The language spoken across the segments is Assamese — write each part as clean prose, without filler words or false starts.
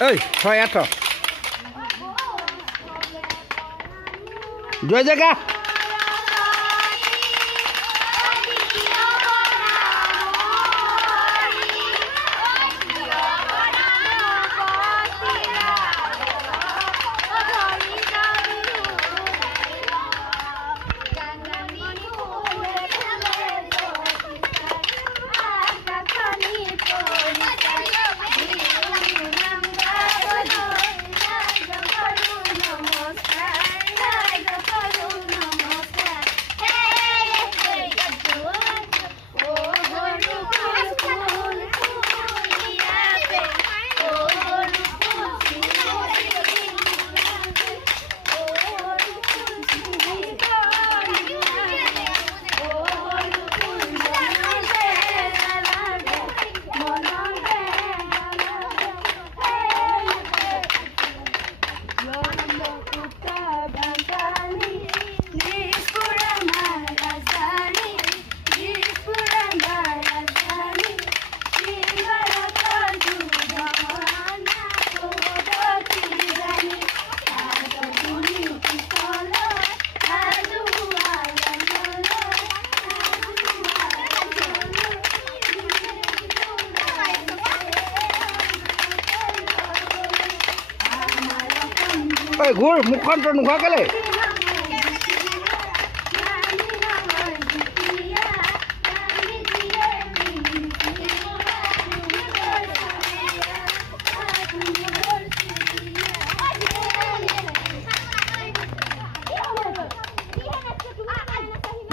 ঐ 6 8 জয় জয়গা ঐ ঘূৰ মুখখন তই নোখোৱা কেলে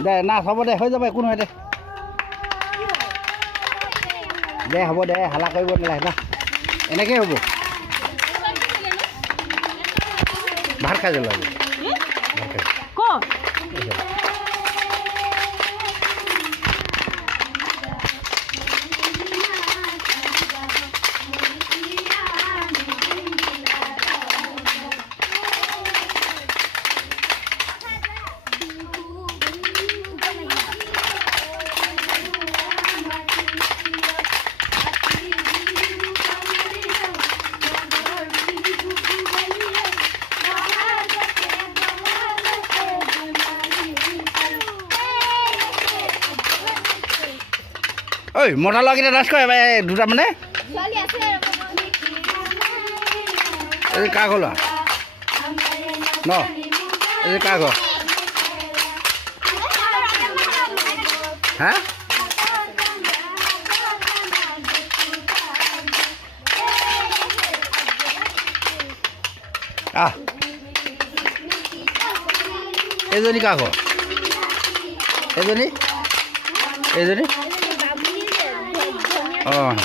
দে না হ'ব দে হৈ যাব একো নহয় দে দে হ'ব দে হালা কৰিব নালাগে না এনেকৈ হ'ব ভাত খাই যাব ঐ মতা ল'ৰাকেইটা ডান্স কৰে দুটা মানে এই কাৰ ঘৰ ল'ৰা ন এই কাৰ ঘৰ হা এইজনী কাৰ ঘৰ এইজনী অঁ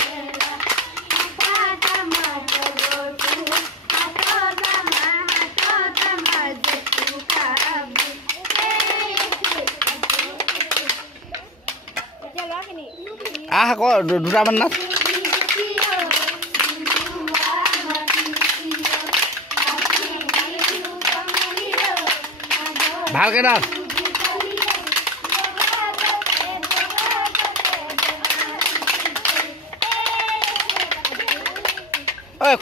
আকৌ দুটামান নাচ ভালকৈ নাচ ঐ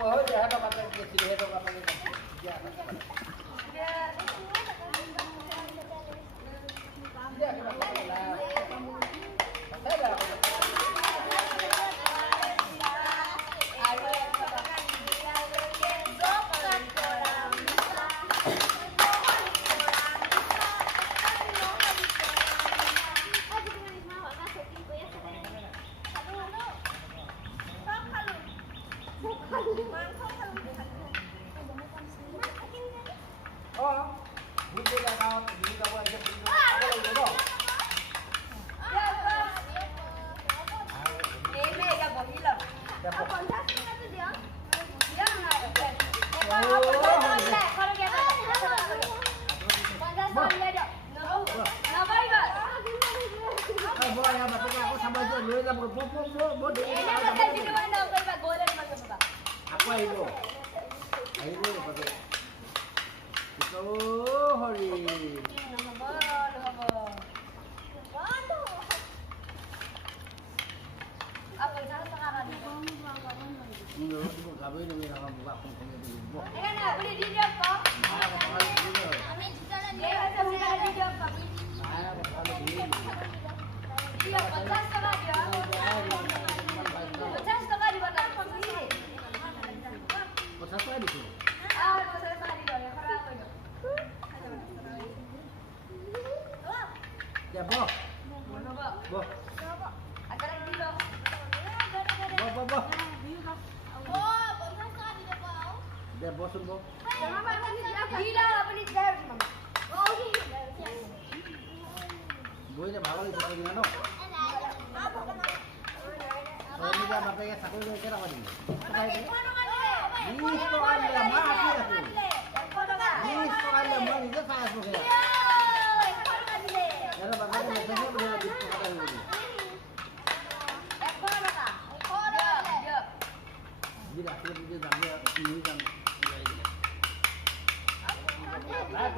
bố giờ nó bắt cái gì hết rồi bắt Hindi na ako, hindi ka ba dyan? Apa itu? Ayo pakai. Oh, hori. Apa yang sekarang ni? Menurut ibu, kami ni orang buka pengkongnya dulu. Ini nak beli di dia apa? Amin jalan dia. Dia beli di dia apa? Saya kalau beli. Dia 50 setengah dia. 50 setengah di mana? 50 setengah di sini. Ah, 50 setengah di mana? Kalau apa itu? Ya, boh. Mana boh? Boh. Ada lagi boh. Boh. Oh, bangsa sekali dia boh. Dia bosun boh. Mama gila apa ni dia mama. Oh, gila. Boy na bawal ito sa ginano. So ni dia mapaya sa kulo kira ko din. Listo alla maati ako. Listo alla maati sa sayas mo kaya. Pero bagay na sa mo na dito ka tayo. Gila, dia gambar ini kan. Ah,